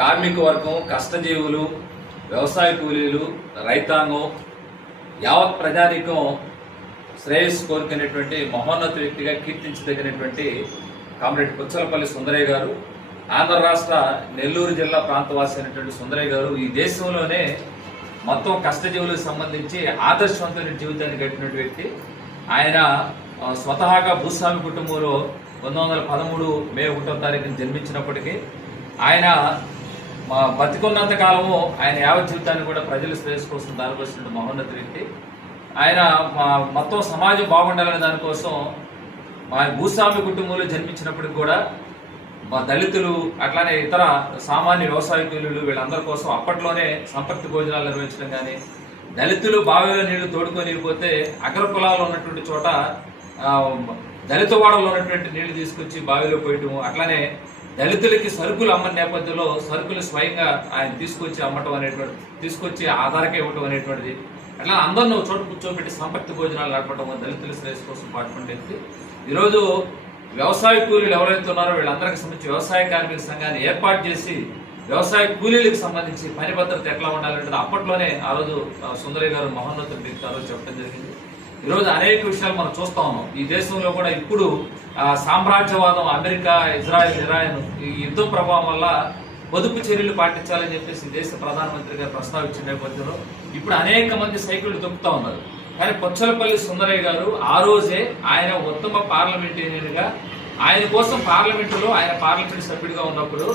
కార్మిక వర్గం, కష్టజీవులు, వ్యవసాయ కూలీలు, రైతాంగం, యావత్ ప్రజానీకం శ్రేయస్సు కోరుకునేటువంటి మహోన్నత వ్యక్తిగా కీర్తించదగినటువంటి కామ్రేడ్ పుచ్చలపల్లి సుందరయ్య గారు, ఆంధ్ర రాష్ట్ర నెల్లూరు జిల్లా ప్రాంతవాసి అయినటువంటి సుందరయ్య గారు ఈ దేశంలోనే మొత్తం కష్టజీవులకు సంబంధించి ఆదర్శవంతమైన జీవితాన్ని గడిపినటువంటి వ్యక్తి. ఆయన స్వతహాగా భూస్వామి కుటుంబంలో 1913 మే 1వ తారీఖున జన్మించినప్పటికీ ఆయన బతికున్నంత కాలము ఆయన యావత్ జీవితాన్ని కూడా ప్రజల శ్రేయస్సు కోసం దానికొచ్చినటువంటి మహోన్నత వ్యక్తి. ఆయన మొత్తం సమాజం బాగుండాలనే దానికోసం మా భూస్వామి కుటుంబంలో జన్మించినప్పటికి కూడా మా దళితులు అట్లానే ఇతర సామాన్య వ్యవసాయ కూలీలు వీళ్ళందరి కోసం అప్పట్లోనే సంపత్తి భోజనాలు నిర్వహించడం కానీ, దళితులు బావిలో నీళ్లు తోడుకొని పోతే అగ్ర కులాలు ఉన్నటువంటి చోట దళిత వాడలో ఉన్నటువంటి నీళ్లు తీసుకొచ్చి బావిలో పోయటం, అట్లానే దళితులకి సరుకులు అమ్మని నేపథ్యంలో సరుకులు స్వయంగా ఆయన తీసుకొచ్చి అమ్మటం అనేటువంటి, తీసుకొచ్చి ఆధారక ఇవ్వటం అనేటువంటిది, అట్లా అందరిని చోటు కూర్చోబెట్టి సంపత్తి భోజనాలు నడపడం దళితుల శ్రేయస్సు కోసం పాటుపడే వ్యక్తి. ఈరోజు వ్యవసాయ కూలీలు ఎవరైతే ఉన్నారో వీళ్ళందరికీ సంబంధించి వ్యవసాయ కార్మిక సంఘాన్ని ఏర్పాటు చేసి వ్యవసాయ కూలీలకు సంబంధించి పని భద్రత ఎట్లా ఉండాలంటే అప్పట్లోనే ఆ రోజు సుందరయ్య గారు మహోన్నత వ్యక్తి ఆ రోజు చెప్పడం జరిగింది. ఈరోజు అనేక విషయాలు మనం చూస్తా ఉన్నాం. ఈ దేశంలో కూడా ఇప్పుడు సామ్రాజ్యవాదం, అమెరికా, ఇరాన్ ఈ యుద్ధం ప్రభావం వల్ల పొదుపు చర్యలు పాటించాలని చెప్పేసి దేశ ప్రధానమంత్రి గారు ప్రస్తావించిన నేపథ్యంలో ఇప్పుడు అనేక మంది సైకిళ్లు తొక్కుతా ఉన్నారు. కానీ పుచ్చలపల్లి సుందరయ్య గారు ఆ రోజే ఆయన ఉత్తమ పార్లమెంటేరియన్ గా ఆయన కోసం పార్లమెంటులో ఆయన పార్లమెంట్ సభ్యుడిగా ఉన్నప్పుడు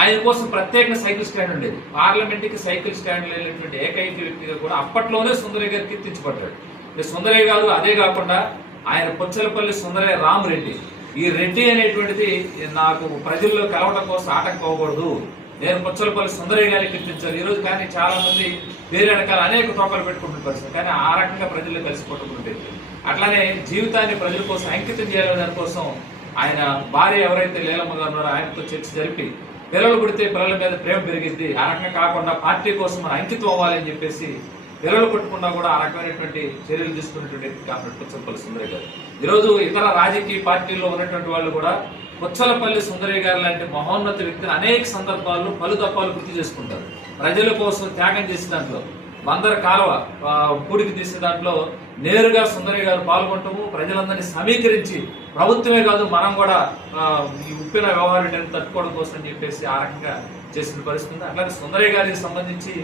ఆయన కోసం ప్రత్యేక సైకిల్ స్టాండ్ ఉండేది. పార్లమెంట్ కి సైకిల్ స్టాండ్ లేనటువంటి ఏకైక వ్యక్తిగా కూడా అప్పట్లోనే సుందరయ్య గారు కీర్తించబడ్డాడు. సుందరయ్య గారు అదే కాకుండా ఆయన పుచ్చలపల్లి సుందరయ్య రామరెడ్డి, ఈ రెడ్డి అనేటువంటిది నాకు ప్రజల్లో కలవడం కోసం ఆటంకం అవ్వకూడదు, నేను పుచ్చలపల్లి సుందరయ్య గారిని కీర్తించాలి. ఈ రోజు కానీ చాలా మంది వేరే రకాల అనేక తోకలు పెట్టుకుంటున్న పరిస్థితి, కానీ ఆ రకంగా ప్రజల్లో కలిసిపోతుంది. అట్లానే జీవితాన్ని ప్రజల కోసం అంకితం చేయాలనే దానికోసం ఆయన భార్య ఎవరైతే లీలమ్మ గారు ఉన్నారో ఆయనతో చర్చ జరిపి పిల్లలు పుడితే పిల్లల మీద ప్రేమ పెరిగిద్ది, ఆ రకంగా కాకుండా పార్టీ కోసం మనం అంకితం అవ్వాలని చెప్పేసి పిల్లలు కొట్టుకున్నా కూడా ఆ రకమైనటువంటి చర్యలు తీసుకున్నటువంటి కామ్రేడ్ పుచ్చలపల్లి సుందరయ్య గారు. ఈరోజు ఇతర రాజకీయ పార్టీల్లో ఉన్నటువంటి వాళ్ళు కూడా పుచ్చలపల్లి సుందరయ్య గారు లాంటి మహోన్నత వ్యక్తిని అనేక సందర్భాల్లో పలు తప్పాలు గుర్తు చేసుకుంటారు. ప్రజల కోసం త్యాగం చేసే దాంట్లో, బందర కాలువ పూడికి తీసే దాంట్లో నేరుగా సుందరయ్య గారు పాల్గొంటాము. ప్రజలందరినీ సమీకరించి ప్రభుత్వమే కాదు మనం కూడా ఈ ఉప్పిన వ్యవహారాన్ని తట్టుకోవడం కోసం చెప్పేసి ఆ రకంగా చేసిన పరిస్థితి. అట్లాగే సుందరయ్య గారికి సంబంధించి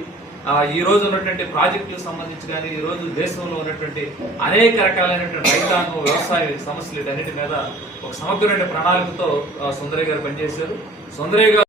ఈ రోజు ఉన్నటువంటి ప్రాజెక్టులకు సంబంధించి కానీ, ఈ రోజు దేశంలో ఉన్నటువంటి అనేక రకాలైనటువంటి రైతాంగం, వ్యవసాయ సమస్యలు వీటన్నిటి మీద ఒక సమగ్రమైన ప్రణాళికతో సుందరయ్య గారు పనిచేశారు. సుందరయ్య గారు